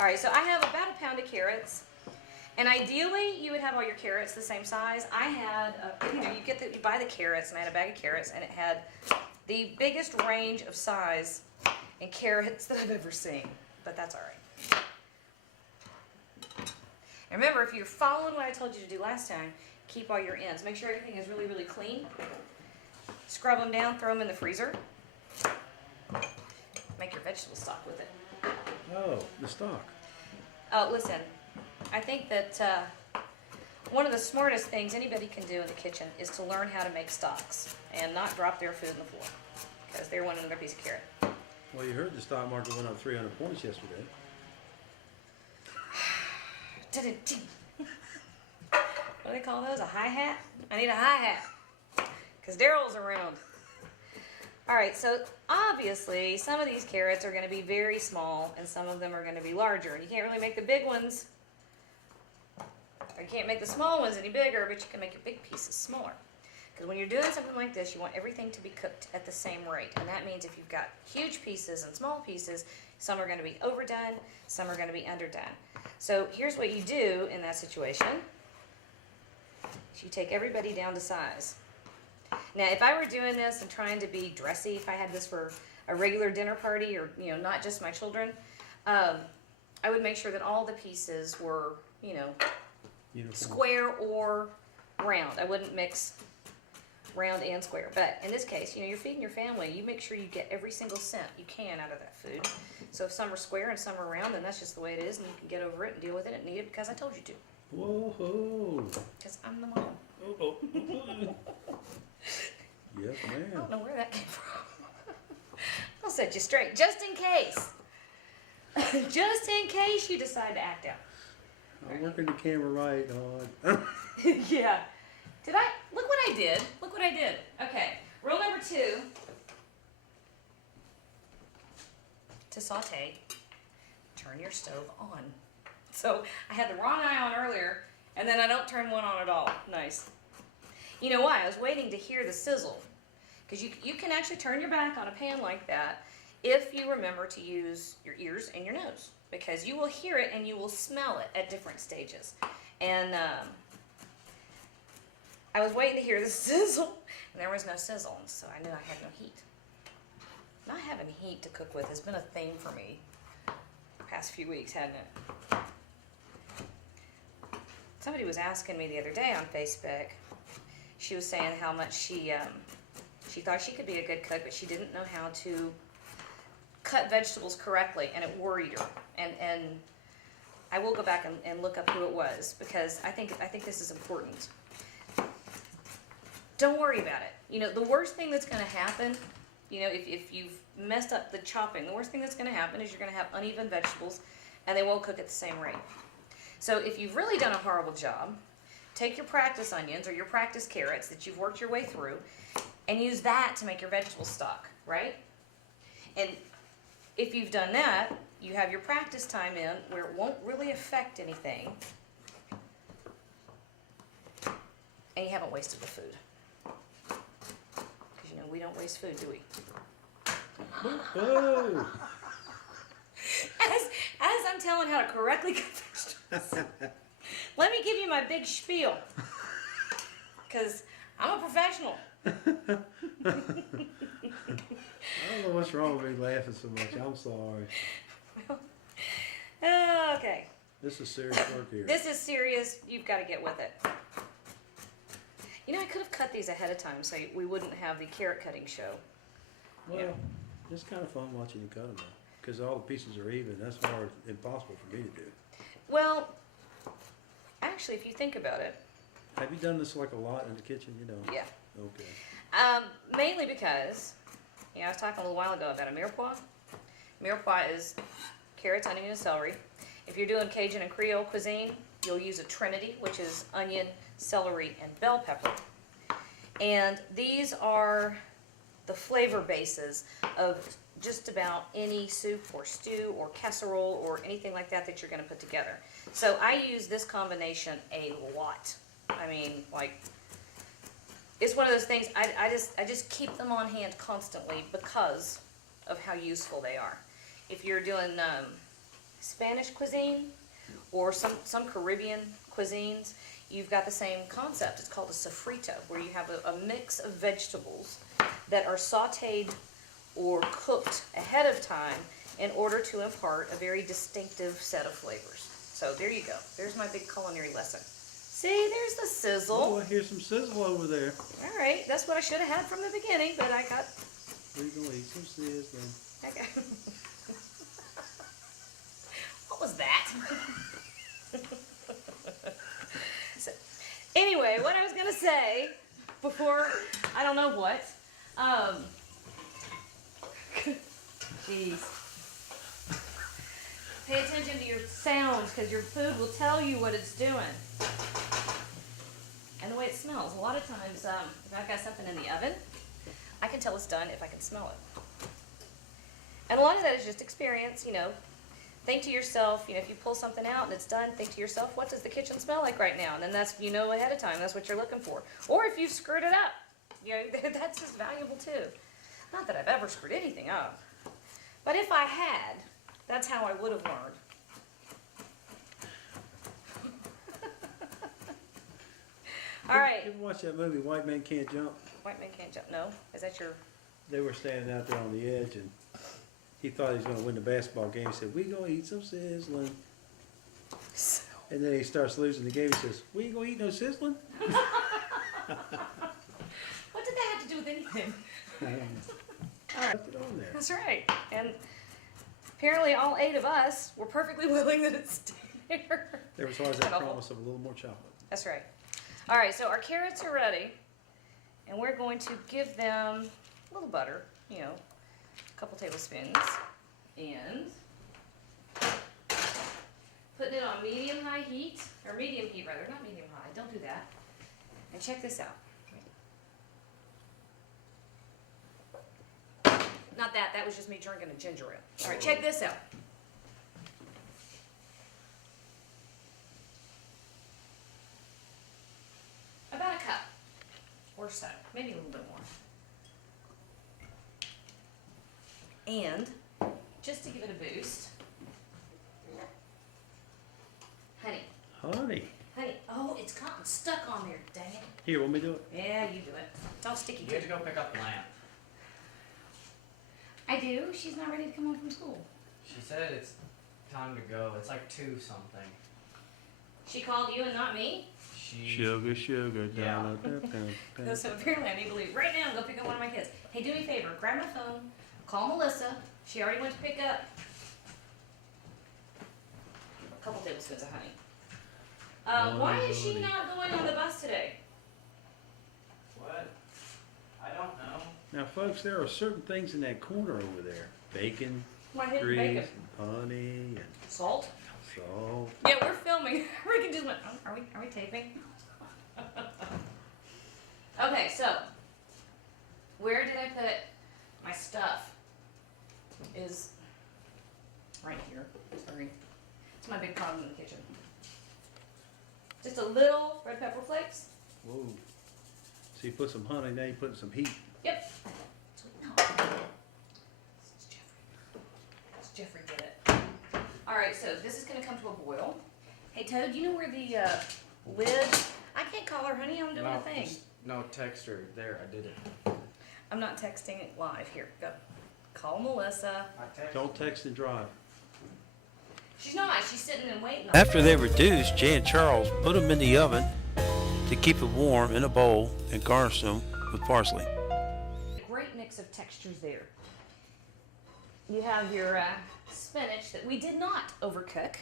All right, so I have about a pound of carrots. And ideally, you would have all your carrots the same size. I had, you buy the carrots, and I had a bag of carrots, and it had the biggest range of size in carrots that I've ever seen. But that's all right. And remember, if you're following what I told you to do last time, keep all your ends. Make sure everything is really, really clean. Scrub them down, throw them in the freezer. Make your vegetable stock with it. Oh, the stock. Oh, listen. I think that one of the smartest things anybody can do in the kitchen is to learn how to make stocks and not drop their food on the floor because they're wanting another piece of carrot. Well, you heard the stock market went up 300 points yesterday. What do they call those? A hi-hat? I need a hi-hat because Daryl's around. All right, so obviously some of these carrots are going to be very small and some of them are going to be larger. And you can't really make the big ones. You can't make the small ones any bigger, but you can make your big pieces smaller. Because when you're doing something like this, you want everything to be cooked at the same rate. And that means if you've got huge pieces and small pieces, some are going to be overdone, some are going to be underdone. So here's what you do in that situation. You take everybody down to size. Now, if I were doing this and trying to be dressy, if I had this for a regular dinner party or, not just my children, I would make sure that all the pieces were, Uniform. square or round. I wouldn't mix round and square. But in this case, you're feeding your family. You make sure you get every single cent you can out of that food. So if some are square and some are round, then that's just the way it is, and you can get over it and deal with it and eat it because I told you to. Whoa! Because I'm the mom. Oh. Yes, I ma'am. don't know where that came from. I'll set you straight, just in case. Just in case you decide to act out. I'm working the camera right on. Yeah. Look what I did. Look what I did. Okay. Rule number 2. To saute, turn your stove on. So I had the wrong eye on earlier, and then I don't turn one on at all. Nice. You know why? I was waiting to hear the sizzle. Because you can actually turn your back on a pan like that if you remember to use your ears and your nose. Because you will hear it and you will smell it at different stages. And I was waiting to hear the sizzle, and there was no sizzle, and so I knew I had no heat. Not having heat to cook with has been a thing for me the past few weeks, hasn't it? Somebody was asking me the other day on Facebook. She was saying how much she thought she could be a good cook, but she didn't know how to cut vegetables correctly, and it worried her. And I will go back and look up who it was because I think this is important. Don't worry about it. The worst thing that's going to happen, if you've messed up the chopping, the worst thing that's going to happen is you're going to have uneven vegetables, and they won't cook at the same rate. So if you've really done a horrible job, take your practice onions or your practice carrots that you've worked your way through, and use that to make your vegetable stock, right? And if you've done that, you have your practice time in where it won't really affect anything, and you haven't wasted the food. Because we don't waste food, do we? Oh. As I'm telling how to correctly cut vegetables, let me give you my big spiel. Because I'm a professional. I don't know what's wrong with me laughing so much. I'm sorry. Okay. This is serious work here. This is serious. You've got to get with it. I could have cut these ahead of time so we wouldn't have the carrot cutting show. Well, it's kind of fun watching you cut them, though. Because all the pieces are even. That's hard, impossible for me to do. Well, actually, if you think about it. Have you done this like a lot in the kitchen? Yeah. Okay. Mainly because, I was talking a little while ago about a mirepoix. Mirepoix is carrots, onion, and celery. If you're doing Cajun and Creole cuisine, you'll use a trinity, which is onion, celery, and bell pepper. And these are the flavor bases of just about any soup or stew or casserole or anything like that that you're going to put together. So I use this combination a lot. I mean, it's one of those things, I just keep them on hand constantly because of how useful they are. If you're doing Spanish cuisine or some Caribbean cuisines, you've got the same concept. It's called a sofrito, where you have a mix of vegetables that are sauteed or cooked ahead of time in order to impart a very distinctive set of flavors. So there you go. There's my big culinary lesson. See, there's the sizzle. Oh, I hear some sizzle over there. All right, that's what I should have had from the beginning, but I got... We're gonna eat some sizzling. Okay. What was that? So, anyway, what I was gonna say before, I don't know what. Jeez. Pay attention to your sounds, because your food will tell you what it's doing. And the way it smells. A lot of times, if I've got something in the oven, I can tell it's done if I can smell it. And a lot of that is just experience, you know. Think to yourself, you know, if you pull something out and it's done, think to yourself, what does the kitchen smell like right now? And then that's, you know, ahead of time, that's what you're looking for. Or if you've screwed it up, you know, that's just valuable too. Not that I've ever screwed anything up. But if I had, that's how I would have learned. All right. You ever watch that movie, White Man Can't Jump? White Man Can't Jump. No? Is that your... They were standing out there on the edge, and he thought he was gonna win the basketball game. He said, "We gonna eat some sizzling." And then he starts losing the game. He says, "We ain't gonna eat no sizzling." What did that have to do with anything? All right. Left it on there. That's right. And apparently all 8 of us were perfectly willing that it stay there. There was always that Kind of promise of a little more chocolate. That's right. All right, so our carrots are ready. And we're going to give them a little butter, you know, a couple tablespoons. And putting it on medium-high heat, or medium heat rather, not medium-high. Don't do that. And check this out. Not that, that was just me drinking a ginger ale. All right, check this out. About a cup or so, maybe a little bit more. And just to give it a boost, honey. Honey. Honey, oh, it's gotten stuck on there, dang it. Here, want me to do it? Yeah, you do it. Don't sticky You have to go pick up the lamp. I do. She's not ready to come home from school. She said it's time to go. It's like 2 something. She called you and not me? Sugar, sugar, Yeah. down. So apparently I need to leave right now and go pick up one of my kids. Hey, do me a favor. Grab my phone. Call Melissa. She already went to pick up a couple tablespoons of honey. Why is she not going on the bus today? What? I don't know. Now, folks, there are certain things in that corner over there. Bacon, Why hidden grease, bacon? honey, and Salt? salt. Yeah, we're filming. Ricky just went, oh, are we taping? Okay, so where did I put my stuff? Is right here. Sorry. It's my big problem in the kitchen. Just a little red pepper flakes. Whoa. So you put some honey, now you put some heat. Yep. No. This is Jeffrey. Did it. All right, so this is going to come to a boil. Hey, Toad, you know where the lid? I can't call her, honey. I'm doing a thing. No, text her. There, I did it. I'm not texting it live. Here, go. Call Melissa. I texted. Don't text and drive. She's not. She's sitting and waiting. After they reduced, Jay and Charles put them in the oven to keep it warm in a bowl and garnish them with parsley. A great mix of textures there. You have your spinach that we did not overcook,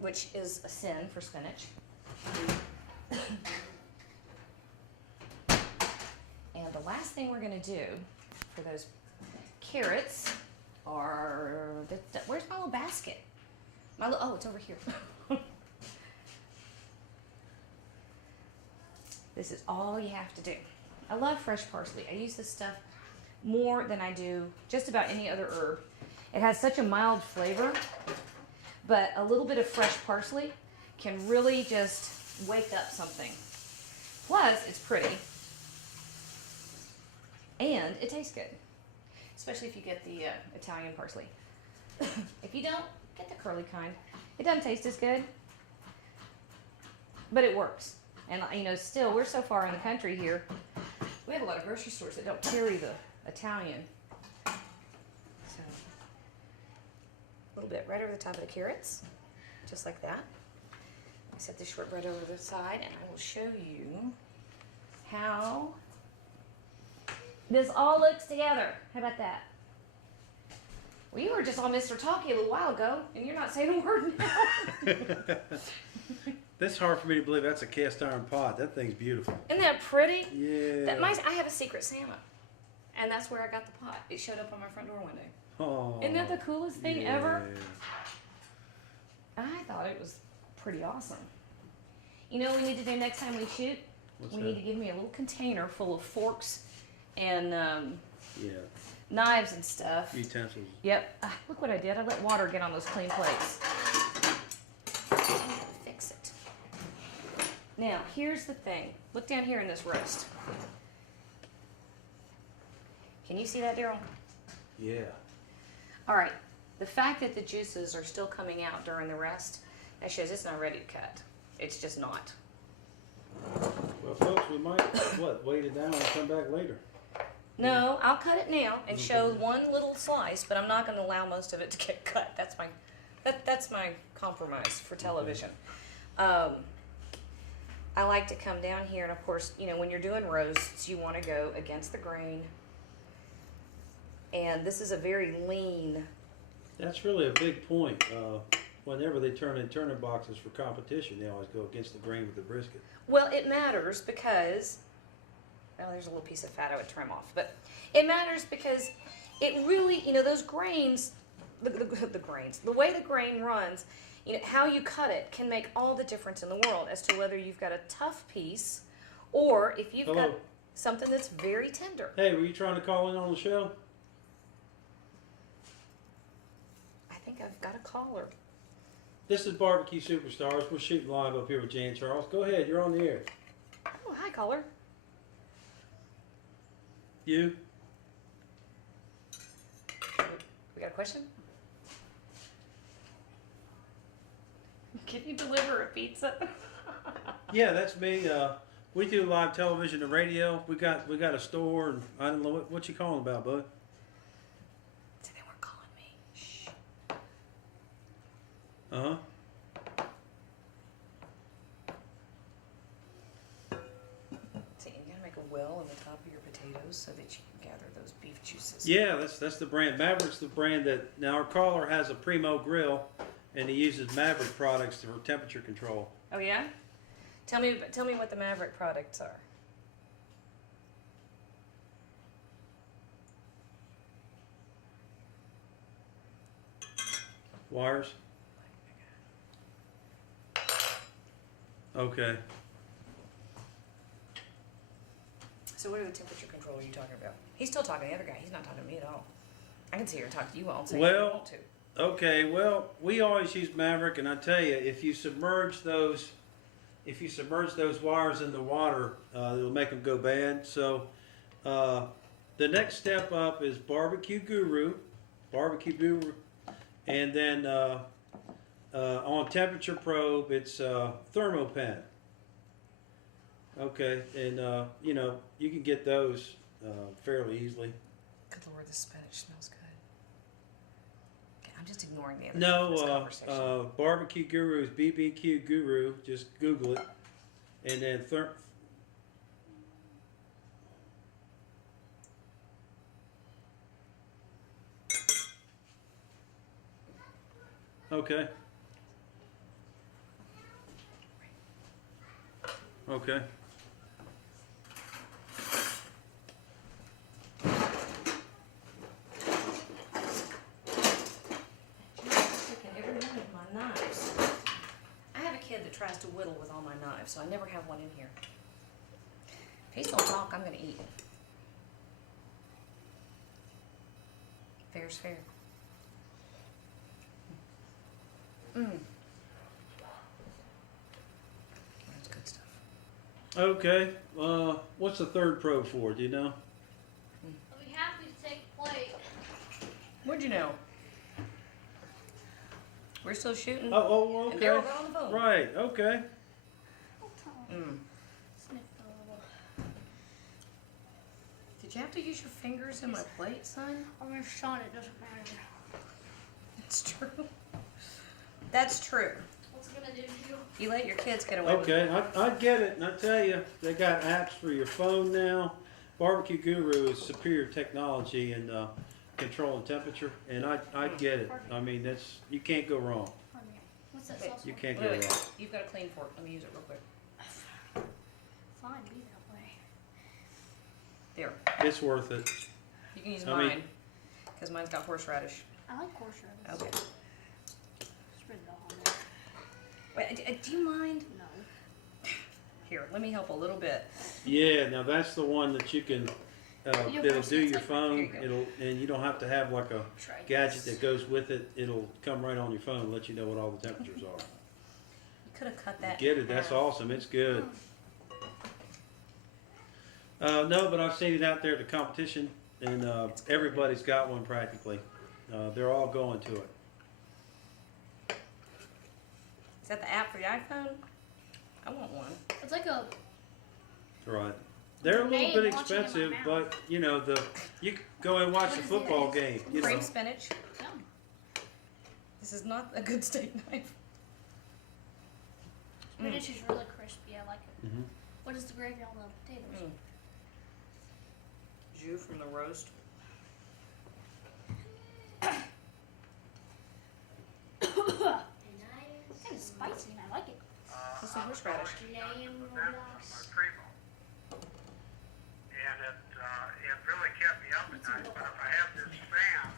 which is a sin for spinach. And the last thing we're going to do for those carrots are, where's my little basket? Oh, it's over here. This is all you have to do. I love fresh parsley. I use this stuff more than I do just about any other herb. It has such a mild flavor, but a little bit of fresh parsley can really just wake up something. Plus, it's pretty, and it tastes good, especially if you get the Italian parsley. If you don't, get the curly kind. It doesn't taste as good, but it works. And still, we're so far in the country here. We have a lot of grocery stores that don't carry the Italian. So, a little bit right over the top of the carrots, just like that. I set the shortbread over the side, and I will show you how this all looks together. How about that? We were just on Mr. Talkie a little while ago, and you're not saying a word now. That's hard for me to believe. That's a cast iron pot. That thing's beautiful. Isn't that pretty? Yeah. I have a secret Santa, and that's where I got the pot. It showed up on my front door one day. Oh. Isn't that the coolest thing yeah. ever? I thought it was pretty awesome. You know what we need to do next time we shoot? What's we that? need to give me a little container full of forks and Yeah. knives and stuff. Utensils. Yep. Look what I did. I let water get on those clean plates. Fix it. Now, here's the thing. Look down here in this roast. Can you see that, Daryl? Yeah. All right. The fact that the juices are still coming out during the rest, that shows it's not ready to cut. It's just not. Well, folks, we might wait it down and come back later. No, I'll cut it now and show one little slice, but I'm not going to allow most of it to get cut. That's my compromise for television. I like to come down here, and of course, when you're doing roasts, you want to go against the grain. And this is a very lean. That's really a big point. Whenever they turn in turning boxes for competition, they always go against the grain with the brisket. Well, it matters because, well, there's a little piece of fat I would trim off, but it matters because it really, those grains, the grains, the way the grain runs, how you cut it can make all the difference in the world as to whether you've got a tough piece or if you've got something that's very tender. Hey, were you trying to call in on the show? I think I've got a caller. This is Barbecue Superstars. We're shooting live up here with Jan Charles. Go ahead, you're on the air. Oh, hi, caller. You? We got a question? Can you deliver a pizza? Yeah, that's me. We do live television and radio. We got a store, and I don't know what you calling about, bud. So they weren't calling me. Shh. Uh-huh. So you gotta make a well on the top of your potatoes so that you can gather those beef juices. Yeah, that's the brand. Maverick's the brand that, now our caller has a Primo grill, and he uses Maverick products for temperature control. Oh yeah? Tell me what the Maverick products are. Wires? Okay. So what are the temperature control are you talking about? He's still talking to the other guy. He's not talking to me at all. I can sit here and talk to you all and say what I want to. Okay, well, we always use Maverick, and I tell you, if you submerge those wires in the water, it'll make them go bad. So, the next step up is Barbecue Guru, and then on Temperature Probe, it's Thermopen. Okay, and you can get those fairly easily. Good Lord, this spinach smells good. Okay, I'm just ignoring the other this conversation. Barbecue Guru is BBQ Guru. Just Google it, and then Okay. Okay. Every one of my knives. I have a kid that tries to whittle with all my knives, so I never have one in here. If he's gonna talk, I'm gonna eat. Fair's fair. That's good stuff. Okay. What's the third probe for? Do you know? We have to take a plate. What'd you know? We're still shooting. Oh, And okay. Daryl got on the phone. Right, okay. Mm. Sniff a little. Did you have to use your fingers in my plate, son? I'm gonna shot it, doesn't matter. That's true. That's true. What's it gonna do to you? You let your kids get away with it. Okay, I get it, and I tell you, they got apps for your phone now. Barbecue Guru is superior technology in controlling temperature, and I get it. I mean, that's, you can't go wrong. Pardon me. What's that Wait, sauce You for? can't go Wait, wrong. you've got a clean fork. Let me use it real quick. Fine, be that way. There. It's worth it. You can use I mean- mine. Because mine's got horseradish. I like horseradish. Okay. Spread it all on there. Wait, do you mind? No. Here, let me help a little bit. Yeah, now that's the one that you can, You it'll press do it, your it's phone, Here you go. and you don't have to have like a Try gadget this. that goes with it. It'll come right on your phone and let you know what all the temperatures are. You could have cut that. Get it, that's in half. awesome, it's good. No, but I've seen it out there at the competition, and everybody's got one practically. They're all going to it. Is that the app for the iPhone? I want one. It's like a. Right. They're a little Made bit watching in my expensive, mouth. but you know, you can go and watch What the is it? football game, you know. Cream spinach. Yum. This is not a good steak knife. Spinach is really crispy. I like it. Mhm. What is the gravy on the potatoes? Jus from the roast. Kind of spicy, and I like it. What's the horseradish? And it really kept me up at night, but if I had this fan,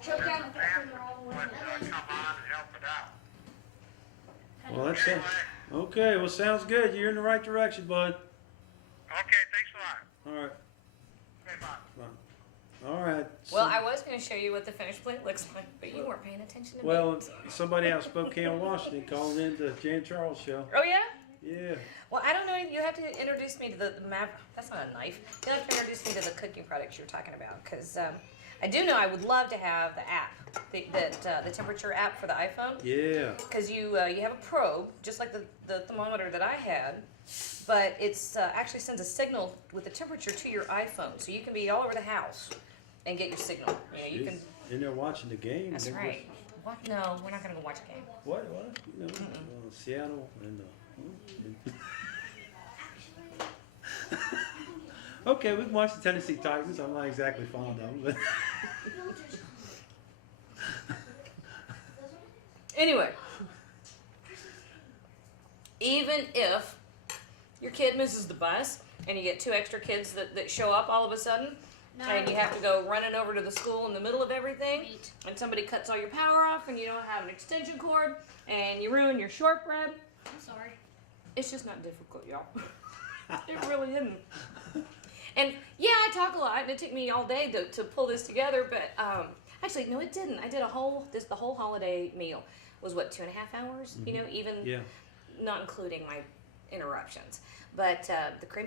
Choke then down the the fan pepper all the way. would come on and help it out. Well, that's it. Anyway, Okay, well, sounds good. You're in the right direction, bud. okay, thanks a lot. All right. Okay, bye. All right. Well, I was going to show you what the finished plate looks like, but you weren't paying attention to Well, me. somebody out of Spokane, Washington, calling in the Jan Charles show. Oh, yeah? Yeah. Well, I don't know. You have to introduce me to the map. That's not a knife. You have to introduce me to the cooking products you're talking about, because I do know I would love to have the app, the temperature app for the iPhone. Yeah. Because you have a probe, just like the thermometer that I had, but it's actually sends a signal with the temperature to your iPhone, so you can be all over the house and get your signal. You know, you can. And they're watching the game. That's They're right. What? No, we're not going to go watch a game. What? You know, Seattle and. Okay, we can watch the Tennessee Titans. I'm not exactly fond of them, but. Anyway, even if your kid misses the bus and you get 2 extra kids that show up all of a sudden, No. and you have to go running over to the school in the middle of everything, Meat. and somebody cuts all your power off and you don't have an extension cord and you ruin your shortbread, I'm sorry. it's just not difficult, y'all. It really isn't. And yeah, I talk a lot, and it took me all day to pull this together, but actually, no, it didn't. I did the whole holiday meal was what, 2.5 hours? You know, even Yeah. not including my interruptions. But the cream